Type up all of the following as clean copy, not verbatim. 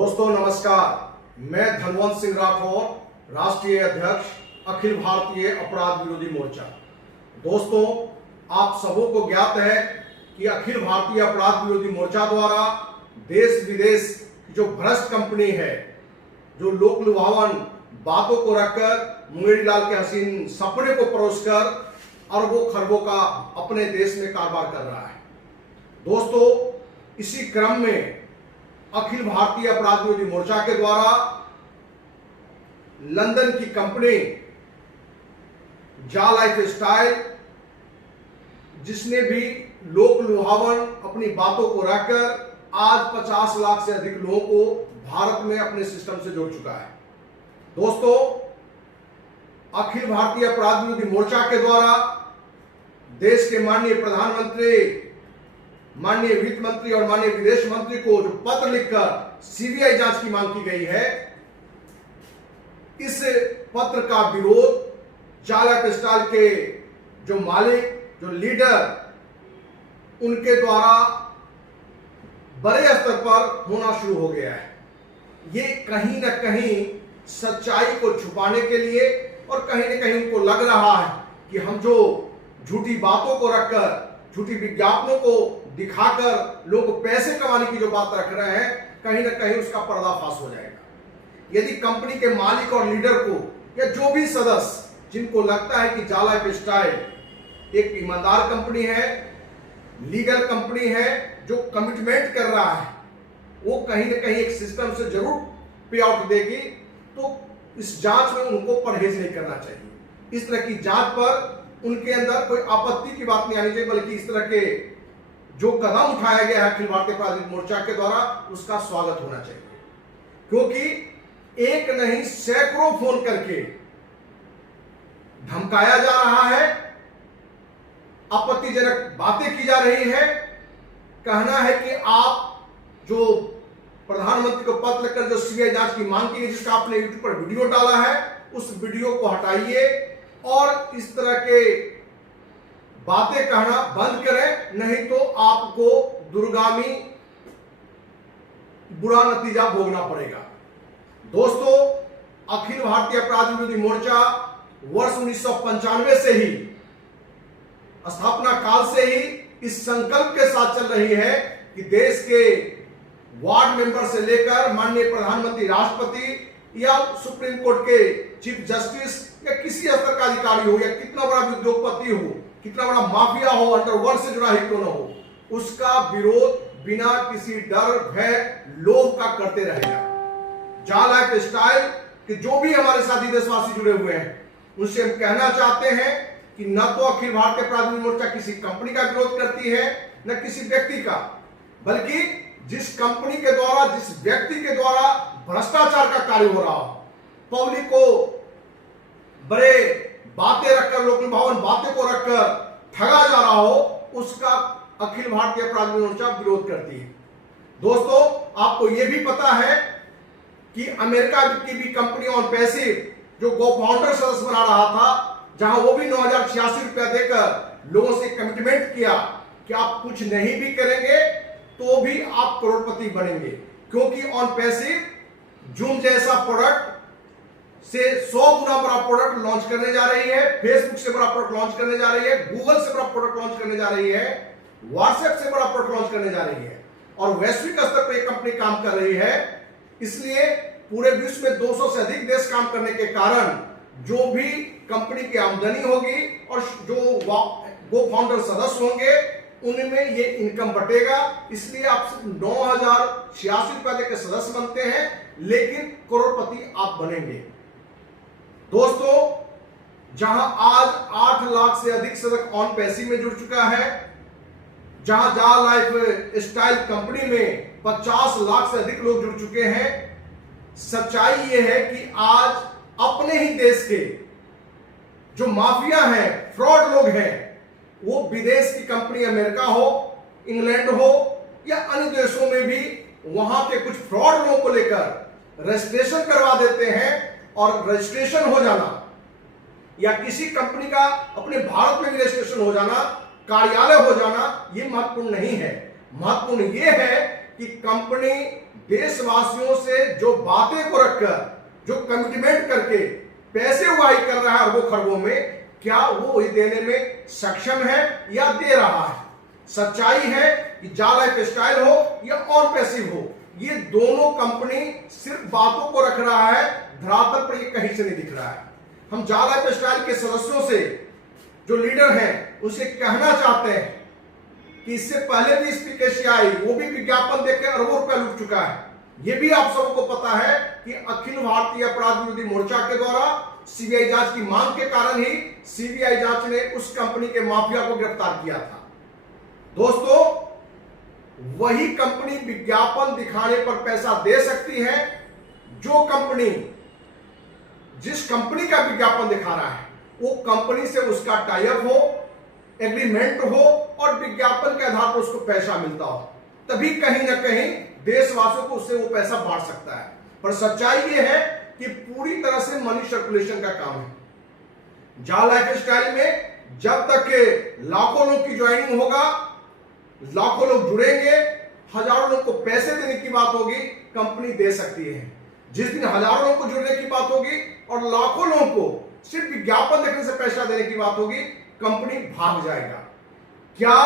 दोस्तों नमस्कार, मैं धनवंत सिंह राठौर, राष्ट्रीय अध्यक्ष अखिल भारतीय अपराध विरोधी मोर्चा। दोस्तों, आप सबों को ज्ञात है कि अखिल भारतीय अपराध विरोधी मोर्चा द्वारा देश विदेश की जो भ्रष्ट कंपनी है, जो लोक लुभावन बातों को रखकर मुंगेरी लाल के हसीन सपने को परोसकर अरबों खरबों का अपने देश में कारोबार कर रहा है। दोस्तों, इसी क्रम में अखिल भारतीय अपराध विरोधी मोर्चा के द्वारा लंदन की कंपनी जा लाइफ स्टाइल, जिसने भी लोक लुभावन अपनी बातों को रखकर आज 50 लाख से अधिक लोगों को भारत में अपने सिस्टम से जोड़ चुका है। दोस्तों, अखिल भारतीय अपराध विरोधी मोर्चा के द्वारा देश के माननीय प्रधानमंत्री, माननीय वित्त मंत्री और माननीय विदेश मंत्री को जो पत्र लिखकर सीबीआई जांच की मांग की गई है, इस पत्र का विरोध जा लाइफ स्टाइल के जो मालिक, जो लीडर, उनके द्वारा बड़े स्तर पर होना शुरू हो गया है। ये कहीं ना कहीं सच्चाई को छुपाने के लिए और कहीं ना कहीं उनको लग रहा है कि हम जो झूठी बातों को रखकर, झूठी विज्ञापनों को दिखाकर लोग पैसे कमाने की जो बात रख रहे हैं, कहीं ना कहीं उसका पर्दाफाश हो जाएगा। यदि कंपनी के मालिक और लीडर को या जो भी सदस्य जिनको लगता है कि जा लाइफ स्टाइल एक ईमानदार कंपनी है, लीगल कंपनी है, जो कमिटमेंट कर रहा है, वो कहीं ना कहीं एक सिस्टम से जरूर पे आउट देगी, तो इस जांच में उनको परहेज नहीं करना चाहिए। इस तरह की जांच पर उनके अंदर कोई आपत्ति की बात नहीं आनी चाहिए, बल्कि इस तरह के जो कदम उठाया गया है अखिल भारतीय अपराध मोर्चा के द्वारा, उसका स्वागत होना चाहिए। क्योंकि एक नहीं सैकड़ों फोन करके धमकाया जा रहा है, आपत्तिजनक बातें की जा रही है। कहना है कि आप जो प्रधानमंत्री को पत्र लिखकर जो सीबीआई जांच की मांग की है, जिसका आपने यूट्यूब पर वीडियो डाला है, उस वीडियो को हटाइए और इस तरह के बातें कहना बंद करें, नहीं तो आपको दूरगामी बुरा नतीजा भोगना पड़ेगा। दोस्तों, अखिल भारतीय अपराध विरोधी मोर्चा वर्ष 1995 से ही, स्थापना काल से ही इस संकल्प के साथ चल रही है कि देश के वार्ड मेंबर से लेकर माननीय प्रधानमंत्री, राष्ट्रपति या सुप्रीम कोर्ट के चीफ जस्टिस या किसी स्तर का अधिकारी हो, या कितना बड़ा उद्योगपति हो, कितना बड़ा माफिया हो, अंडरवर्ल्ड से जुड़ा ही क्यों न हो, उसका विरोध बिना किसी डर, भय, लोभ का करते रहेगा। जा लाइफ स्टाइल के जो भी हमारे साथी देशवासी जुड़े हुए हैं, उनसे हम कहना चाहते हैं कि न तो अखिल भारतीय अपराध विरोधी मोर्चा किसी कंपनी का विरोध करती है, न किसी व्यक्ति का, बल्कि जिस कंपनी के द्वारा, जिस व्यक्ति के द्वारा भ्रष्टाचार का कार्य हो रहा हो, पब्लिक को बड़े बातें रखकर, लोक लुभावन बातें को रखकर ठगा जा रहा हो, उसका अखिल भारतीय अपराध विरोधी मोर्चा विरोध करती है। दोस्तों, आपको यह भी पता है कि अमेरिका की भी कंपनी ऑन पैसिव जो गो फाउंडर सदस्य बना रहा था, जहां वो भी 9,086 रुपया देकर लोगों से कमिटमेंट किया कि आप कुछ नहीं भी करेंगे तो भी आप करोड़पति बनेंगे, क्योंकि ऑन पैसिव जूम जैसा प्रोडक्ट से 100 गुना बड़ा प्रोडक्ट लॉन्च करने जा रही है, फेसबुक से बड़ा प्रोडक्ट लॉन्च करने जा रही है, गूगल से बड़ा प्रोडक्ट लॉन्च करने जा रही है, व्हाट्सएप से बड़ा प्रोडक्ट लॉन्च करने जा रही है, और वैश्विक स्तर पर यह कंपनी काम कर रही है। इसलिए पूरे विश्व में 200 से अधिक देश काम करने के कारण जो भी कंपनी की आमदनी होगी और जो गो फाउंडर सदस्य होंगे, उनमें ये इनकम बटेगा। इसलिए आप 9,086 रुपए देकर सदस्य बनते हैं, लेकिन करोड़पति आप बनेंगे। दोस्तों, जहां आज 8 लाख से अधिक सदस्य ऑन पैसिव में जुड़ चुका है, जहां जा लाइफ स्टाइल कंपनी में 50 लाख से अधिक लोग जुड़ चुके हैं, सच्चाई यह है कि आज अपने ही देश के जो माफिया हैं, फ्रॉड लोग हैं, वो विदेश की कंपनी, अमेरिका हो, इंग्लैंड हो या अन्य देशों में भी वहां के कुछ फ्रॉड लोगों को लेकर रजिस्ट्रेशन करवा देते हैं, और रजिस्ट्रेशन हो जाना या किसी कंपनी का अपने भारत में भी रजिस्ट्रेशन हो जाना, कार्यालय हो जाना, यह महत्वपूर्ण नहीं है। महत्वपूर्ण यह है कि कंपनी देशवासियों से जो बातें को रखकर, जो कमिटमेंट करके पैसे उगाही कर रहा है अरबों खरबों में, क्या वो देने में सक्षम है या दे रहा है? सच्चाई है कि जा लाइफ स्टाइल हो या ऑन पैसिव हो, ये दोनों कंपनी सिर्फ बातों को रख रहा है, धरातल पर ये कहीं से नहीं दिख रहा है। हम जा लाइफ स्टाइल के सदस्यों से, जो लीडर हैं, उनसे कहना चाहते हैं कि इससे पहले भी इस पीकेसी आई, वो भी विज्ञापन देकर अरबों रुपया लूट चुका है। ये भी आप सबको पता है कि अखिल भारतीय अपराध विरोधी मोर्चा के द्वारा सीबीआई जांच की मांग के कारण ही सीबीआई जांच ने उस कंपनी के माफिया को गिरफ्तार किया था। दोस्तों, वही कंपनी विज्ञापन दिखाने पर पैसा दे सकती है जो कंपनी, जिस कंपनी का विज्ञापन दिखा रहा है वो कंपनी से उसका टाई अप हो, एग्रीमेंट हो और विज्ञापन के आधार पर उसको पैसा मिलता हो, तभी कहीं ना कहीं देशवासियों को उससे वो पैसा बांट सकता है। पर सच्चाई ये है कि पूरी तरह से मनी सर्कुलेशन का काम है। जा लाइफ स्टाइल में जब तक के लाखों लोग की ज्वाइनिंग होगा, लाखों लोग जुड़ेंगे, हजारों लोग को पैसे देने की बात होगी, कंपनी दे सकती है। जिस दिन हजारों लोग को जुड़ने की बात होगी और लाखों लोगों को सिर्फ विज्ञापन देखने से पैसा देने की बात होगी, कंपनी भाग जाएगा। क्या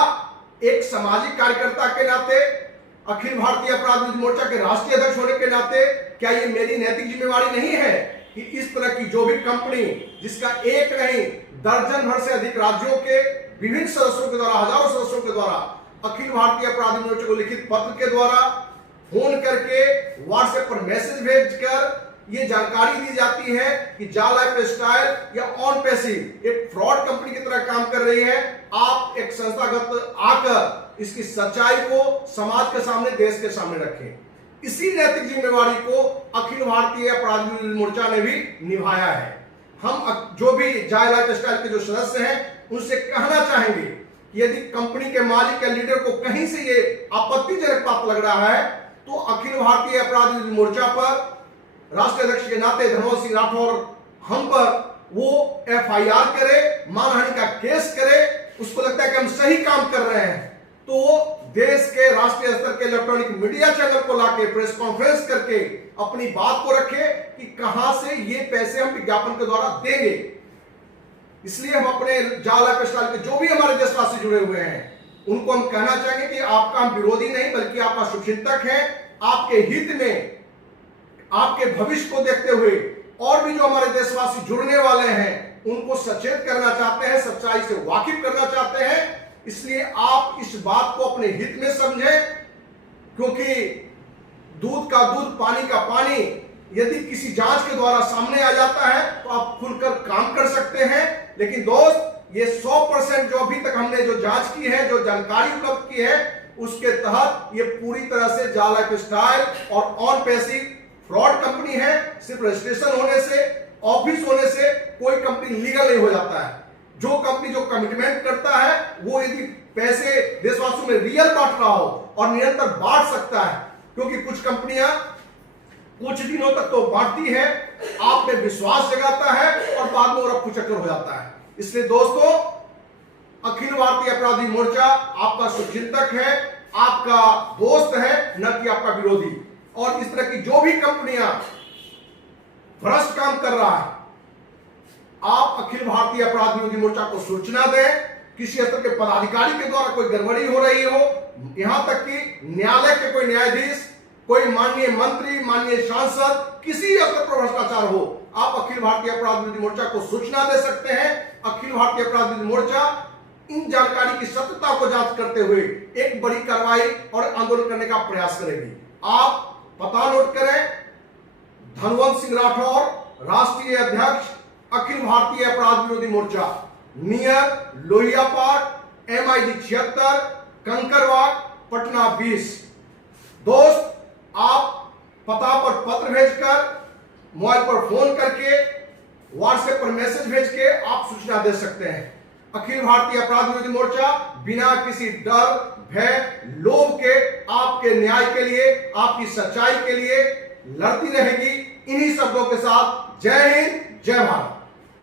एक सामाजिक कार्यकर्ता के नाते, अखिल भारतीय अपराध विरोधी मोर्चा के राष्ट्रीय अध्यक्ष होने के नाते, क्या ये मेरी नैतिक जिम्मेवारी नहीं है कि इस तरह की जो भी कंपनी, जिसका एक नहीं दर्जन भर से अधिक राज्यों के विभिन्न सदस्यों के द्वारा, हजारों सदस्यों के द्वारा अखिल भारतीय अपराध विरोधी मोर्चा को लिखित पत्र के द्वारा, फोन करके, व्हाट्सएप पर मैसेज भेजकर ये जानकारी दी जाती है कि जा लाइफ स्टाइल या ऑन पैसिव एक फ्रॉड कंपनी की तरह काम कर रही है। आप एक संस्थागत आकर इसकी सच्चाई को समाज के सामने, देश के सामने रखें। इसी नैतिक जिम्मेवारी को अखिल भारतीय अपराध विरोधी मोर्चा ने भी निभाया है। हम जो भी जा लाइफ स्टाइल के जो सदस्य हैं उनसे कहना चाहेंगे कि यदि कंपनी के मालिक या लीडर को कहीं से ये आपत्तिजनक बात लग रहा है तो अखिल भारतीय अपराध विरोधी मोर्चा पर, राष्ट्रीय अध्यक्ष के नाते धनवंत सिंह राठौर हम पर वो एफआईआर करे, मानहानि का केस करे। उसको लगता है कि हम सही काम कर रहे हैं तो वो देश के राष्ट्रीय स्तर के इलेक्ट्रॉनिक मीडिया चैनल को लाके प्रेस कॉन्फ्रेंस करके अपनी बात को रखे कि कहां से ये पैसे हम विज्ञापन के द्वारा देंगे। इसलिए हम अपने जा लाइफ स्टाइल के जो भी हमारे देशवासी जुड़े हुए हैं उनको हम कहना चाहेंगे कि आपका हम विरोधी नहीं बल्कि आपका शुभचिंतक है। आपके हित में, आपके भविष्य को देखते हुए और भी जो हमारे देशवासी जुड़ने वाले हैं उनको सचेत करना चाहते हैं, सच्चाई से वाकिफ करना चाहते हैं। इसलिए आप इस बात को अपने हित में समझें, क्योंकि दूध का दूध, पानी का पानी यदि किसी जांच के द्वारा सामने आ जाता है तो आप खुलकर काम कर सकते हैं। लेकिन दोस्त, ये 100% जो अभी तक हमने जो जांच की है, जो जानकारी उपलब्ध की है, उसके तहत ये पूरी तरह से जा लाइफ स्टाइल और ऑन पैसिव फ्रॉड कंपनी है। सिर्फ रजिस्ट्रेशन होने से, ऑफिस होने से कोई कंपनी लीगल नहीं हो जाता है। जो कंपनी जो कमिटमेंट करता है वो यदि पैसे देशवासियों में रियल बांट रहा हो और निरंतर बांट सकता है, क्योंकि कुछ कंपनियां कुछ दिनों तक तो बांटती है, आप में विश्वास जगाता है और बाद में वो रफ्फू चक्कर हो जाता है। इसलिए दोस्तों, अखिल भारतीय अपराधी मोर्चा आपका शुभचिंतक है, आपका दोस्त है, न कि आपका विरोधी। और इस तरह की जो भी कंपनियां भ्रष्ट काम कर रहा है, आप अखिल भारतीय अपराध विरोधी मोर्चा को सूचना दें। किसी स्तर के पदाधिकारी के द्वारा कोई गड़बड़ी हो रही हो, यहां तक कि न्यायालय के कोई न्यायाधीश, कोई माननीय मंत्री, माननीय सांसद, किसी स्तर पर भ्रष्टाचार हो, आप अखिल भारतीय अपराध विरोधी मोर्चा को सूचना दे सकते हैं। अखिल भारतीय अपराध विरोधी मोर्चा इन जानकारी की सत्यता को जांच करते हुए एक बड़ी कार्रवाई और आंदोलन करने का प्रयास करेगी। आप पता नोट करें, धनवंत सिंह राठौर, राष्ट्रीय अध्यक्ष, अखिल Bharatiya Apradh Virodhi Morcha, near Lohia park, MID 76, Kankarbagh, Patna 20। दोस्त, आप पता पर पत्र भेजकर, मोबाइल पर फोन करके, व्हाट्सएप पर मैसेज भेज के आप सूचना दे सकते हैं। अखिल भारतीय अपराध विरोधी मोर्चा बिना किसी डर, भय, लोभ के आपके न्याय के लिए, आपकी सच्चाई के लिए लड़ती रहेगी। इन्हीं शब्दों के साथ जय हिंद, जय भारत।